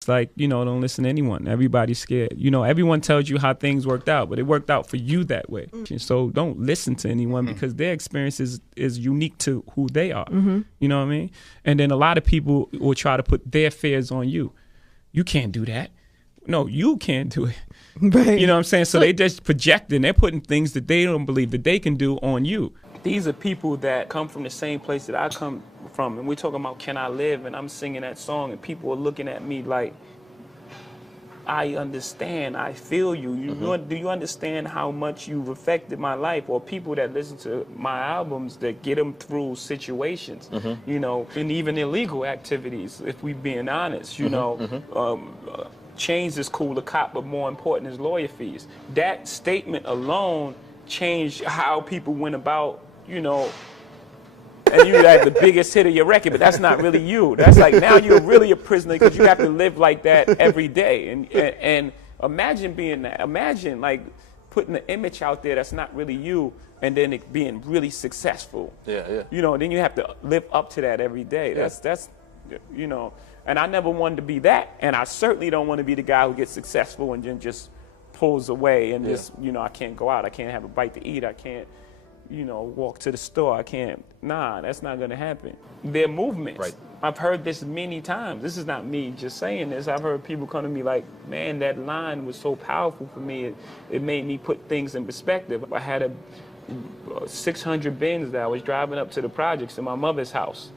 It's like, don't listen to anyone. Everybody's scared. Everyone tells you how things worked out, but it worked out for you that way. So don't listen to anyone because their experience is unique to who they are. You know what I mean? And then a lot of people will try to put their fears on you. You can't do that. No, you can't do it. Right. You know what I'm saying? So they just projecting. They're putting things that they don't believe that they can do on you. These are people that come from the same place that I come from. And we're talking about Can I Live? And I'm singing that song and people are looking at me like, I understand, I feel you. Do you understand how much you've affected my life? Or people that listen to my albums that get them through situations, and even illegal activities, if we being honest, chains is cool to cop, but more important is lawyer fees. That statement alone changed how people went about, and you have the biggest hit of your record, but that's not really you. That's like now you're really a prisoner because you have to live like that every day. And imagine being that. Imagine like putting an image out there that's not really you, and then it being really successful. Yeah. Then you have to live up to that every day. That's. And I never wanted to be that, and I certainly don't want to be the guy who gets successful and then just pulls away and just, I can't go out, I can't have a bite to eat, I can't, walk to the store, I can't. Nah, that's not going to happen. They're movements. Right. I've heard this many times. This is not me just saying this. I've heard people come to me like, man, that line was so powerful for me. It made me put things in perspective. I had a 600 Benz that I was driving up to the projects in my mother's house,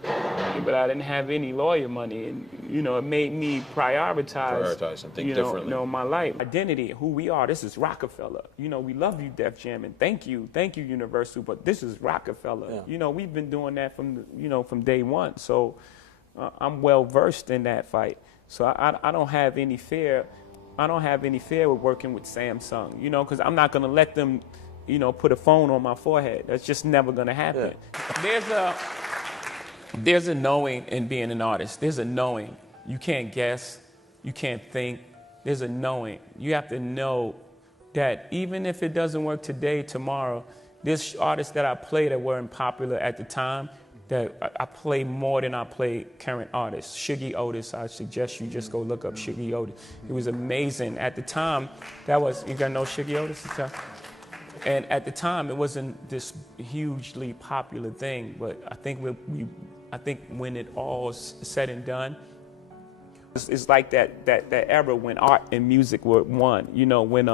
but I didn't have any lawyer money, and it made me prioritize and think differently. My life, identity, who we are. This is Rockefeller. We love you, Def Jam, and thank you, Universal. But this is Rockefeller. Yeah. We've been doing that from day one. So I'm well versed in that fight. So I don't have any fear. I don't have any fear with working with Samsung. Because I'm not gonna let them. Put a phone on my forehead. That's just never gonna happen. Yeah. There's a knowing in being an artist. There's a knowing. You can't guess. You can't think. There's a knowing. You have to know that even if it doesn't work today, tomorrow, there's artists that I play that weren't popular at the time that I play more than I play current artists. Shuggie Otis, I suggest you just go look up Shuggie Otis. It was amazing. At the time, you gotta know Shuggie Otis? And at the time, it wasn't this hugely popular thing, but I think when it all is said and done, it's like that era when art and music were one. When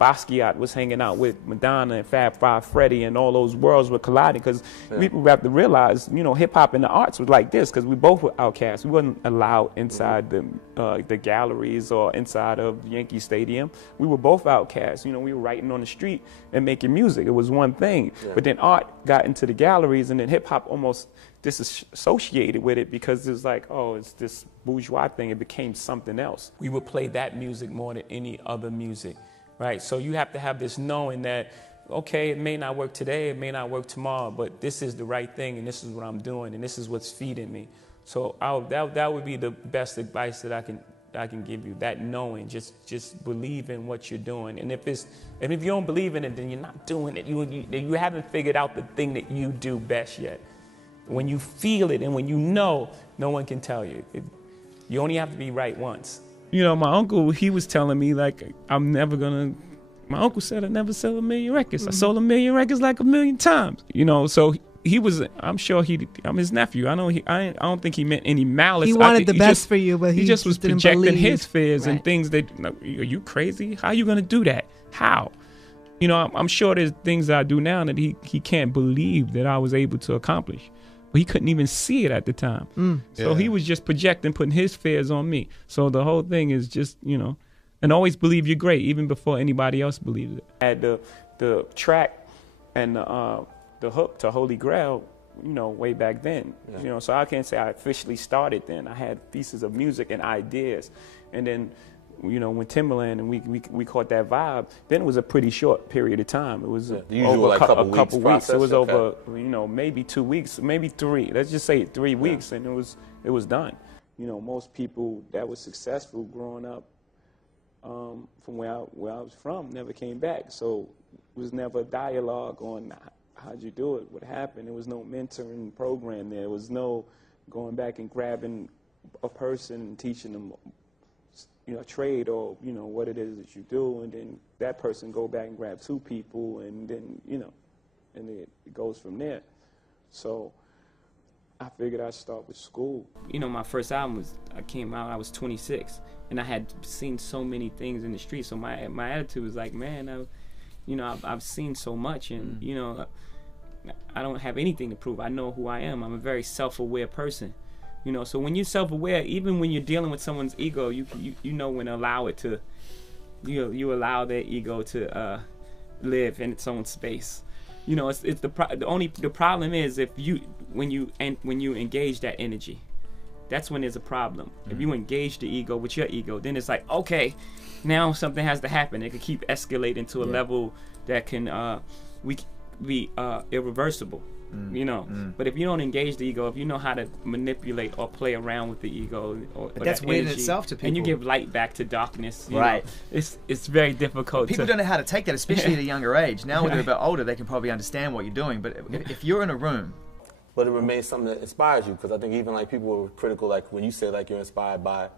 Basquiat was hanging out with Madonna and Fab Five Freddy, and all those worlds were colliding. Because people have to realize, hip hop and the arts was like this. Because we both were outcasts. We wasn't allowed inside the galleries or inside of Yankee Stadium. We were both outcasts. We were writing on the street and making music. It was one thing. Yeah. But then art got into the galleries, and then hip hop almost disassociated with it because it's like, oh, it's this bourgeois thing. It became something else. We would play that music more than any other music, right? So you have to have this knowing that, okay, it may not work today, it may not work tomorrow, but this is the right thing, and this is what I'm doing, and this is what's feeding me. So that would be the best advice that I can give you. That knowing, just believe in what you're doing, and if you don't believe in it, then you're not doing it. You haven't figured out the thing that you do best yet. When you feel it and when you know, no one can tell you. You only have to be right once. My uncle, he was telling me, like, my uncle said I never sell 1 million records. I sold 1 million records like 1 million times. So he was, I'm sure I'm his nephew. I don't think he meant any malice. He wanted the best for you, but he just was didn't projecting believe. his fears and things that, are you crazy? How are you going to do that? How? I'm sure there's things that I do now that he can't believe that I was able to accomplish. But he couldn't even see it at the time. So he was just projecting, putting his fears on me. So the whole thing is just, and always believe you're great, even before anybody else believes it. I had the track and the hook to Holy Grail, way back then. Yeah. So I can't say I officially started then. I had pieces of music and ideas. And then, when Timberland and we caught that vibe, then it was a pretty short period of time. It was over a couple weeks. It was over, maybe 2 weeks, maybe 3. Let's just say 3 weeks, and it was done. Most people that were successful growing up from where I was from never came back. So it was never a dialogue on how'd you do it, what happened. There was no mentoring program there. There was no going back and grabbing a person and teaching them you know, trade or, you know, what it is that you do, and then that person go back and grab 2 people, and then, you know, and it goes from there. So I figured I'd start with school. You know, my first album I came out, I was 26, and I had seen so many things in the street. So my attitude was like, man, I've seen so much, and you know, I don't have anything to prove. I know who I am. I'm a very self-aware person. You know, so when you're self-aware, even when you're dealing with someone's ego, you know when to allow it to, you allow their ego to live in its own space. You know, the problem is if when you engage that energy, that's when there's a problem. If you engage the ego with your ego, then it's like, okay, now something has to happen. It could keep escalating to a level that can be irreversible. You know, but if you don't engage the ego, if you know how to manipulate or play around with the ego, but that's weird in itself to people. And you give light back to darkness, you know, it's very difficult. People don't know how to take that, especially at a younger age. Now, when they're a bit older, they can probably understand what you're doing. But if you're in a room, but it remains something that inspires you, because I think even like people were critical, like when you say like you're inspired by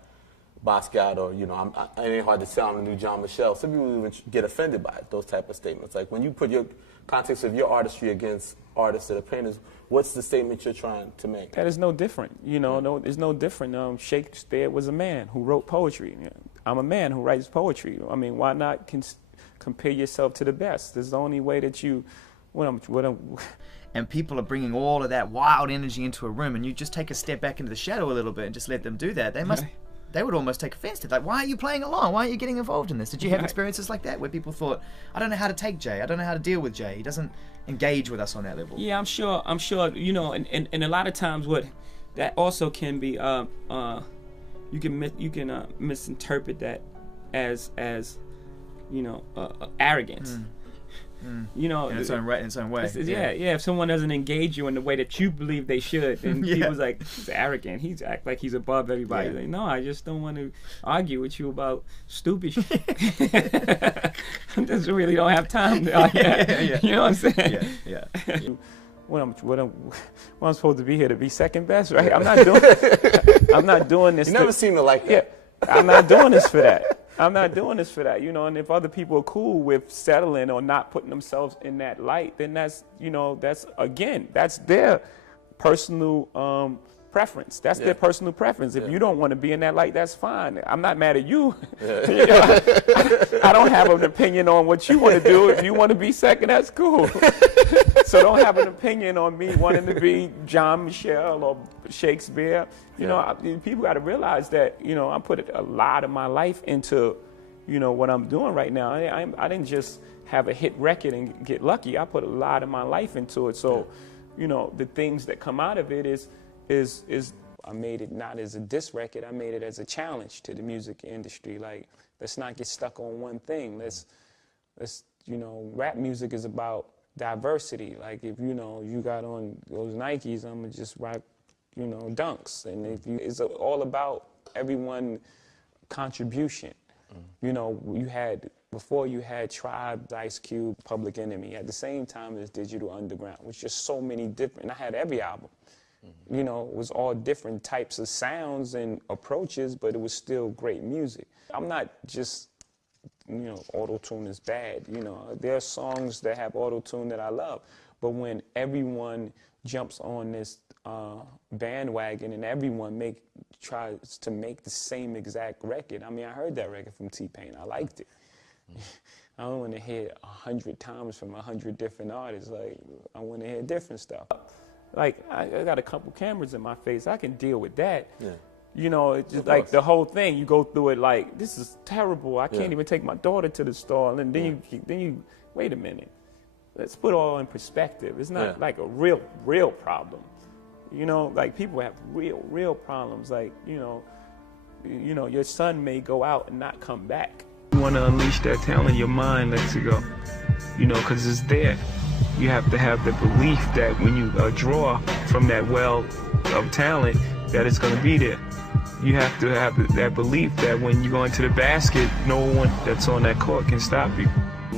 Basquiat, or you know, it ain't hard to tell I'm the new John Michelle. Some people even get offended by it, those type of statements. Like when you put your context of your artistry against artists that are painters, what's the statement you're trying to make? That is no different. You know, it's no different. Shakespeare was a man who wrote poetry. I'm a man who writes poetry. I mean, why not compare yourself to the best? It's the only way that you. And people are bringing all of that wild energy into a room, and you just take a step back into the shadow a little bit and just let them do that. They would almost take offense to it. Like, why are you playing along? Why aren't you getting involved in this? Did you have experiences like that where people thought, I don't know how to take Jay. I don't know how to deal with Jay. He doesn't engage with us on that level. Yeah, I'm sure, you know, and a lot of times what that also can be, you can misinterpret that as you know, arrogance. You know, in its own way. If someone doesn't engage you in the way that you believe they should, then people's like, he's arrogant. He's act like he's above everybody. Like, no, I just don't want to argue with you about stupid shit. I just really don't have time. You know what I'm saying? Yeah. When I'm supposed to be here to be second best, right? I'm not doing this. You never seem to like that. Yeah, I'm not doing this for that. I'm not doing this for that, you know, and if other people are cool with settling or not putting themselves in that light, then that's their personal preference. That's their personal preference. If you don't want to be in that light, that's fine. I'm not mad at you. You know, I don't have an opinion on what you want to do. If you want to be second, that's cool. So don't have an opinion on me wanting to be John Michelle or Shakespeare. You know, people got to realize that, you know, I put a lot of my life into, you know, what I'm doing right now. I didn't just have a hit record and get lucky. I put a lot of my life into it. So, you know, the things that come out of it is I made it not as a diss record. I made it as a challenge to the music industry. Like, let's not get stuck on one thing. Let's you know, rap music is about diversity. Like, if, you know, you got on those Nikes, I'm gonna just rock, you know, Dunks. And it's all about everyone contribution. You know, before you had Tribe, Ice Cube, Public Enemy. At the same time as Digital Underground, which just so many different. I had every album. You know, it was all different types of sounds and approaches, but it was still great music. I'm not just, you know, auto-tune is bad. You know, there are songs that have auto-tune that I love, but when everyone jumps on this bandwagon and everyone tries to make the same exact record. I mean, I heard that record from T-Pain. I liked it. I don't want to hear 100 times from 100 different artists. Like, I want to hear different stuff. Like, I got a couple cameras in my face. I can deal with that. Yeah. You know, it's just like the whole thing. You go through it like, this is terrible. I can't even take my daughter to the store. And then you wait a minute. Let's put it all in perspective. It's not like a real problem. You know, like people have real problems. Like, you know, your son may go out and not come back. You want to unleash that talent in your mind, let it go. You know, because it's there. You have to have the belief that when you draw from that well of talent, that it's going to be there. You have to have that belief that when you go into the basket, no one that's on that court can stop you.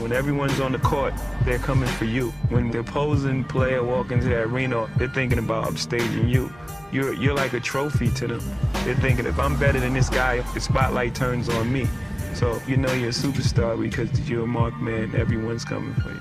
When everyone's on the court, they're coming for you. When the opposing player walk into that arena, they're thinking about upstaging you. You're like a trophy to them. They're thinking, if I'm better than this guy, the spotlight turns on me. So you know you're a superstar because you're a marked man. Everyone's coming for you.